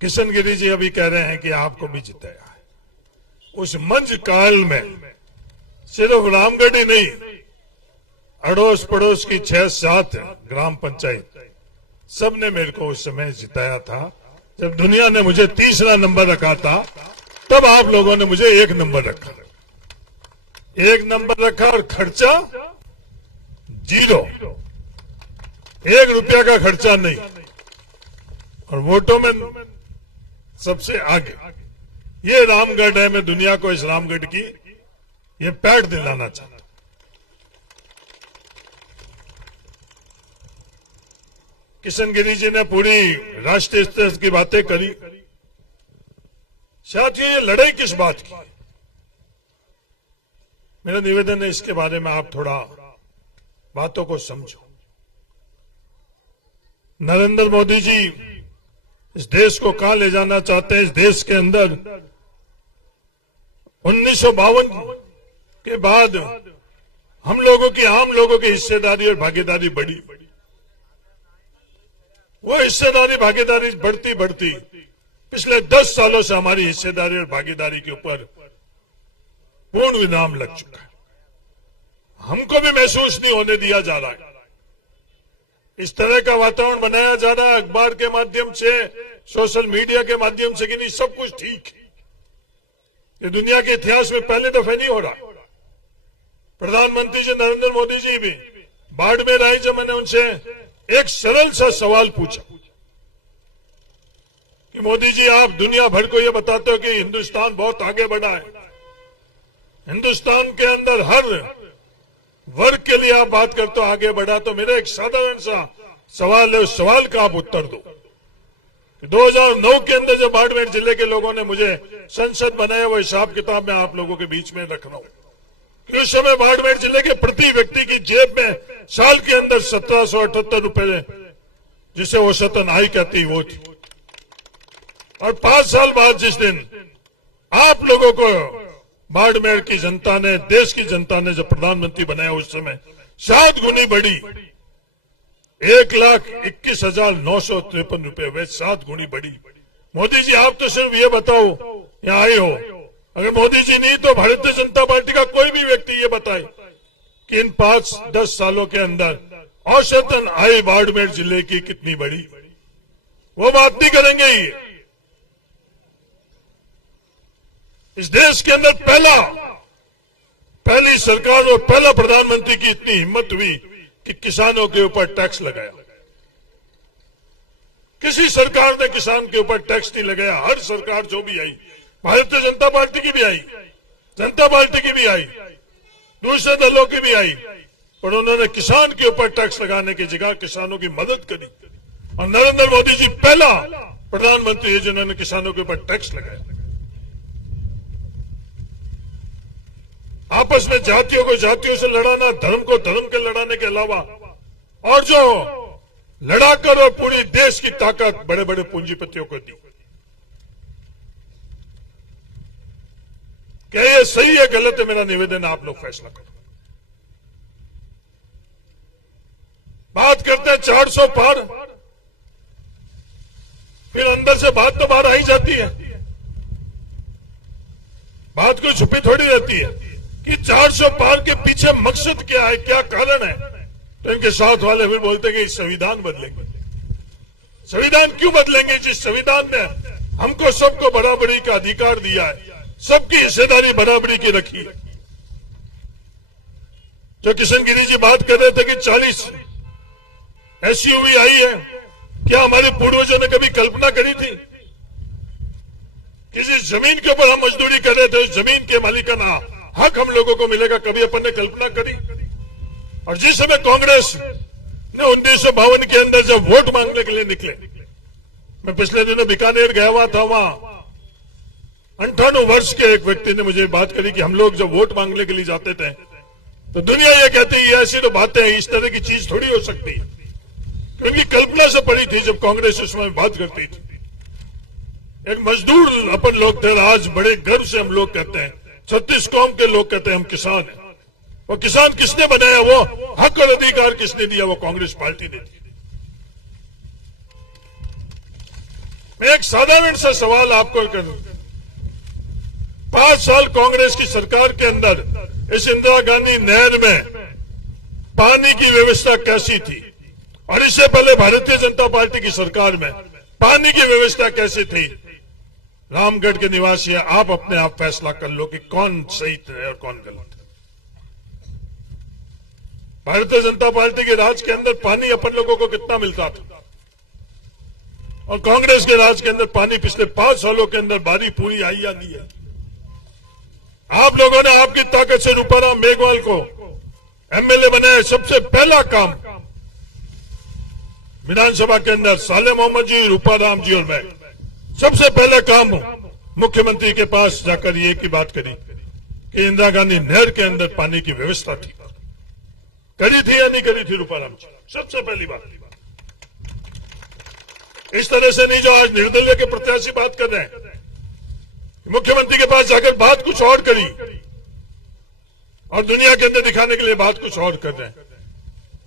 किशन गिरी जी अभी कह रहे हैं कि आपको भी जिताया है। उस मंच काल में सिर्फ रामगढ़ ही नहीं, अड़ोस पड़ोस की 6-7 ग्राम पंचायत सबने मेरे को उस समय जिताया था। जब दुनिया ने मुझे तीसरा नंबर रखा था, तब आप लोगों ने मुझे 1 नंबर रखा। 1 नंबर रखा और खर्चा 0, 1 रुपया का खर्चा नहीं, और वोटों में सबसे आगे। ये रामगढ़ है। मैं दुनिया को इस रामगढ़ की ये पैठ दिलाना चाहता हूं। किशन गिरी जी ने पूरी राष्ट्रीय स्तर की बातें करी। साथियों, ये लड़ाई किस बात की? मेरा निवेदन है इसके बारे में आप थोड़ा बातों को समझो। नरेंद्र मोदी जी इस देश को कहां ले जाना चाहते हैं? इस देश के अंदर 1952 के बाद हम लोगों की, आम लोगों की हिस्सेदारी और भागीदारी बढ़ी। वो हिस्सेदारी भागीदारी बढ़ती बढ़ती पिछले 10 सालों से हमारी हिस्सेदारी और भागीदारी के ऊपर पूर्ण विराम लग चुका है। हमको भी महसूस नहीं होने दिया जा रहा है। इस तरह का वातावरण बनाया जा रहा है अखबार के माध्यम से, सोशल मीडिया के माध्यम से, कि नहीं सब कुछ ठीक है। ये दुनिया के इतिहास में पहले दफे नहीं हो रहा। प्रधानमंत्री जी नरेंद्र मोदी जी भी बाड़मेर आई, जब मैंने उनसे एक सरल सा सवाल पूछा कि मोदी जी, आप दुनिया भर को ये बताते हो कि हिंदुस्तान बहुत आगे बढ़ा है, हिंदुस्तान के अंदर हर वर्ग के लिए आप बात करते हो आगे बढ़ा, तो मेरा एक साधारण सा सवाल है, उस सवाल का आप उत्तर दो। 2009 के अंदर जब बाड़मेर जिले के लोगों ने मुझे संसद बनाया, वो हिसाब किताब मैं आप लोगों के बीच में रख रहा हूं कि उस समय बाड़मेर जिले के प्रति व्यक्ति की जेब में साल के अंदर 1778 रुपए, जिसे औसतन आय कहती, वो थी। और 5 साल बाद जिस दिन आप लोगों को बाड़मेर की जनता ने, देश की जनता ने जब प्रधानमंत्री बनाया, उस समय 7 गुनी बढ़ी, 1,21,953 रुपए वे 7 गुनी बढ़ी। मोदी जी, आप तो सिर्फ ये बताओ, यहां आए हो, अगर मोदी जी नहीं तो भारतीय जनता पार्टी का कोई भी व्यक्ति ये बताए कि इन 5-10 सालों के अंदर औसतन आय बाड़मेर जिले की कितनी बढ़ी, वो बात नहीं करेंगे। ये इस देश के अंदर पहली सरकार और पहला प्रधानमंत्री की इतनी हिम्मत हुई कि किसानों के ऊपर टैक्स लगाया। किसी सरकार ने किसान के ऊपर टैक्स नहीं लगाया। हर सरकार जो भी आई, भारतीय जनता पार्टी की भी आई, जनता पार्टी की भी आई, दूसरे दलों की भी आई, पर उन्होंने किसान के ऊपर टैक्स लगाने की जगह किसानों की मदद करी। और नरेंद्र मोदी जी पहला प्रधानमंत्री है जिन्होंने किसानों के ऊपर टैक्स लगाया। आपस में जातियों को जातियों से लड़ाना, धर्म को धर्म के लड़ाने के अलावा, और जो लड़ाकर और पूरी देश की ताकत बड़े बड़े पूंजीपतियों को दी। क्या ये सही है गलत है? मेरा निवेदन है, आप लोग फैसला करो। बात करते हैं 400 पार, फिर अंदर से बात तो बाहर आई जाती है। बात कोई छुपी थोड़ी रहती है कि 400 पार के पीछे मकसद क्या है, क्या कारण है। तो इनके साथ वाले फिर बोलते हैं कि संविधान बदलेंगे। संविधान क्यों बदलेंगे? जिस संविधान ने हमको सबको बराबरी का अधिकार दिया है, सबकी हिस्सेदारी बराबरी की रखी है। जो किशन गिरी जी बात कर रहे थे कि 40 SUV आई है, क्या हमारे पूर्वजों ने कभी कल्पना करी थी? किसी जमीन के ऊपर हम मजदूरी कर रहे थे, उस जमीन के मालिकाना हक हम लोगों को मिलेगा, कभी अपन ने कल्पना करी? और जिस समय कांग्रेस ने 1952 के अंदर जब वोट मांगने के लिए निकले, मैं पिछले दिनों बीकानेर गया हुआ था, वहां 98 वर्ष के एक व्यक्ति ने मुझे बात करी कि हम लोग जब वोट मांगने के लिए जाते थे तो दुनिया ये कहती है ऐसी तो बातें हैं, इस तरह की चीज थोड़ी हो सकती है। क्योंकि कल्पना से पड़ी थी जब कांग्रेस उस समय बात करती थी। एक मजदूर अपन लोग थे, आज बड़े गर्व से हम लोग कहते हैं, 36 कौम के लोग कहते हैं हम किसान हैं। वो किसान किसने बनाया? वो हक और अधिकार किसने दिया? वो कांग्रेस पार्टी ने दिया। मैं एक साधारण सा सवाल आपको करूं। 5 साल कांग्रेस की सरकार के अंदर इस इंदिरा गांधी नहर में पानी की व्यवस्था कैसी थी, और इससे पहले भारतीय जनता पार्टी की सरकार में पानी की व्यवस्था कैसी थी? रामगढ़ के निवासी आप अपने आप फैसला कर लो कि कौन सही है और कौन गलत है। भारतीय जनता पार्टी के राज के अंदर पानी अपन लोगों को कितना मिलता था, और कांग्रेस के राज के अंदर पानी पिछले 5 सालों के अंदर बारी पूरी आई या नहीं है? आप लोगों ने आपकी ताकत से रूपाराम मेघवाल को एमएलए बनाया। सबसे पहला काम विधानसभा के अंदर साले मोहम्मद जी, रूपाराम जी और मैं सबसे पहले काम मुख्यमंत्री के पास जाकर ये की बात करी कि इंदिरा गांधी नहर के अंदर पानी की व्यवस्था थी, करी थी या नहीं करी थी रूपाराम जी? सबसे पहली बात। इस तरह से नहीं जो आज निर्दलीय के प्रत्याशी बात कर रहे हैं, मुख्यमंत्री के पास जाकर बात कुछ और करी और दुनिया के अंदर दिखाने के लिए बात कुछ और कर रहे हैं।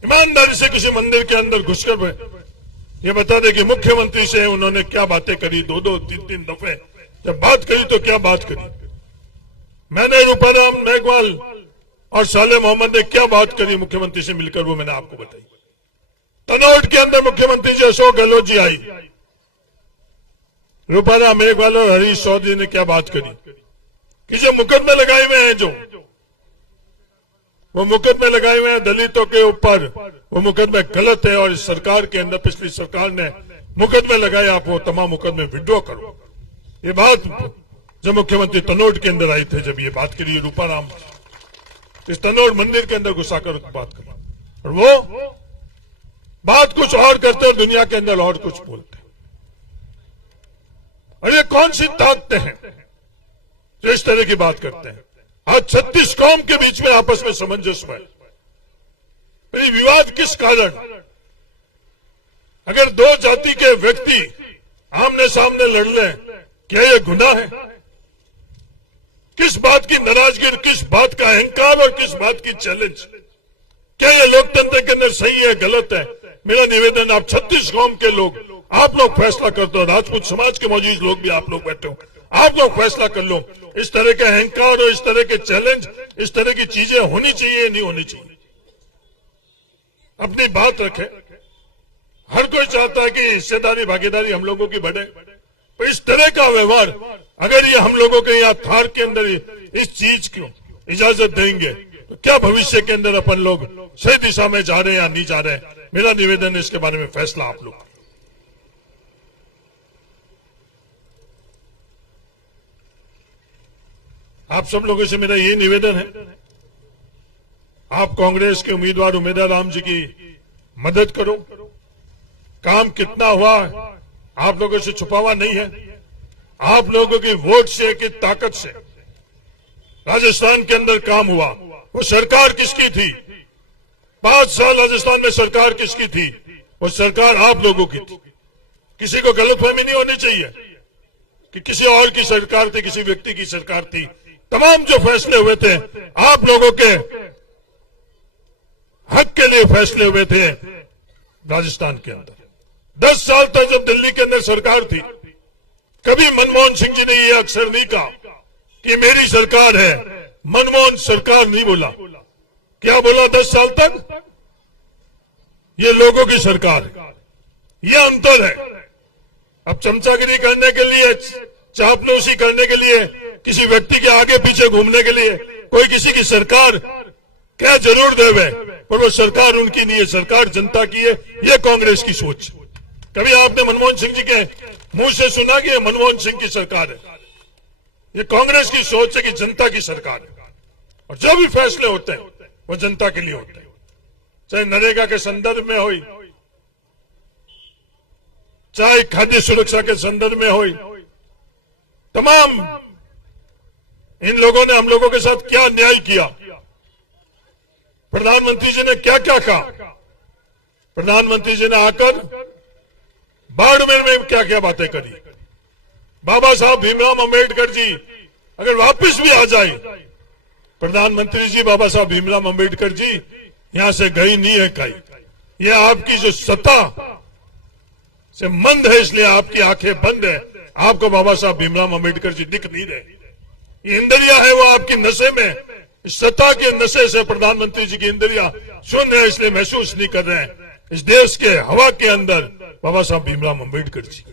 ईमानदारी से किसी मंदिर के अंदर घुसकर ये बता दे कि मुख्यमंत्री से उन्होंने क्या बातें करी, 2-2, 3-3 दफे जब बात करी तो क्या बात करी। मैंने रूपाराम मेघवाल और साले मोहम्मद ने क्या बात करी मुख्यमंत्री से मिलकर, वो मैंने आपको बताई। तनोट के अंदर मुख्यमंत्री जी अशोक गहलोत जी आई, रूपाराम मेघवाल और हरीश चौधरी ने क्या बात करी कि जो मुकदमे लगाए हुए हैं, जो वो मुकदमे लगाए हुए हैं दलितों के ऊपर, वो मुकदमे गलत है और इस सरकार के अंदर पिछली सरकार ने मुकदमे लगाए, आप वो तमाम मुकदमे विड्रॉ करो। ये बात जब मुख्यमंत्री तनोट के अंदर आई थे, जब ये बात करी रूपाराम इस तनोट मंदिर के अंदर घुसाकर बात करी, और वो बात कुछ और करते और दुनिया के अंदर और कुछ बोलते। और ये कौन सी ताकतें हैं जो इस तरह की बात करते हैं? आज 36 कौम के बीच में आपस में सामंजस्य है, ये विवाद किस कारण? अगर 2 जाति के व्यक्ति आमने सामने लड़ लें, क्या ये गुनाह है? किस बात की नाराजगी, किस बात का अहंकार और किस बात की चैलेंज? क्या ये लोकतंत्र के अंदर सही है, गलत है? मेरा निवेदन, आप 36 कौम के लोग, आप लोग फैसला करते हो, राजपूत समाज के मौजूद लोग भी आप लोग बैठे हो, आप लोग फैसला कर लो। इस तरह के अहंकार और इस तरह के चैलेंज, इस तरह की चीजें होनी चाहिए नहीं होनी चाहिए? अपनी बात रखे। हर कोई चाहता है कि हिस्सेदारी भागीदारी हम लोगों की बढ़े, तो इस तरह का व्यवहार अगर ये हम लोगों के यहाँ थार के अंदर इस चीज को इजाजत देंगे तो क्या भविष्य के अंदर अपन लोग सही दिशा में जा रहे हैं या नहीं जा रहे हैं? मेरा निवेदन है, इसके बारे में फैसला आप लोग। आप सब लोगों से मेरा ये निवेदन है, आप कांग्रेस के उम्मीदवार उमेदवार राम जी की मदद करो। काम कितना हुआ आप लोगों से छुपा हुआ नहीं है। आप लोगों की वोट से, की ताकत से राजस्थान के अंदर काम हुआ। वो सरकार किसकी थी? 5 साल राजस्थान में सरकार किसकी थी? वो सरकार आप लोगों की थी। किसी को गलतफहमी नहीं होनी चाहिए कि किसी और की सरकार थी, किसी व्यक्ति की सरकार थी। तमाम जो फैसले हुए थे आप लोगों के हक के लिए फैसले हुए थे राजस्थान के अंदर। 10 साल तक जब दिल्ली के अंदर सरकार थी, कभी मनमोहन सिंह जी ने ये अक्सर नहीं कहा कि मेरी सरकार है, मनमोहन सरकार नहीं बोला। क्या बोला 10 साल तक? ये लोगों की सरकार है। ये अंतर है। अब चमचागिरी करने के लिए, चापलूसी करने के लिए, किसी व्यक्ति के आगे पीछे घूमने के लिए कोई किसी की सरकार क्या जरूर देवे, पर वो सरकार उनकी नहीं है, सरकार जनता की है। ये कांग्रेस की सोच। कभी आपने मनमोहन सिंह जी के मुंह से सुना कि मनमोहन सिंह की सरकार है? ये कांग्रेस की सोच है कि जनता की सरकार है, और जो भी फैसले होते हैं वो जनता के लिए होते हैं। चाहे नरेगा के संदर्भ में हो, चाहे खाद्य सुरक्षा के संदर्भ में हो, तमाम इन लोगों ने हम लोगों के साथ क्या न्याय किया। प्रधानमंत्री जी ने क्या क्या कहा। प्रधानमंत्री जी ने आकर बाड़मेर में क्या क्या बातें करी। बाबा साहब भीमराव अंबेडकर जी अगर वापस भी आ जाए, प्रधानमंत्री जी बाबा साहब भीमराव अंबेडकर जी यहां से गई नहीं है कहीं। ये आपकी जो सत्ता से मंद है, इसलिए आपकी आंखें बंद है, आपको बाबा साहब भीमराव अम्बेडकर जी दिख नहीं रहे। ये इंद्रिया है वो आपकी नशे में, सत्ता के नशे से प्रधानमंत्री जी की इंद्रिया सुन रहे हैं, इसलिए महसूस नहीं कर रहे हैं। इस देश के हवा के अंदर बाबा साहब भीमराव अम्बेडकर जी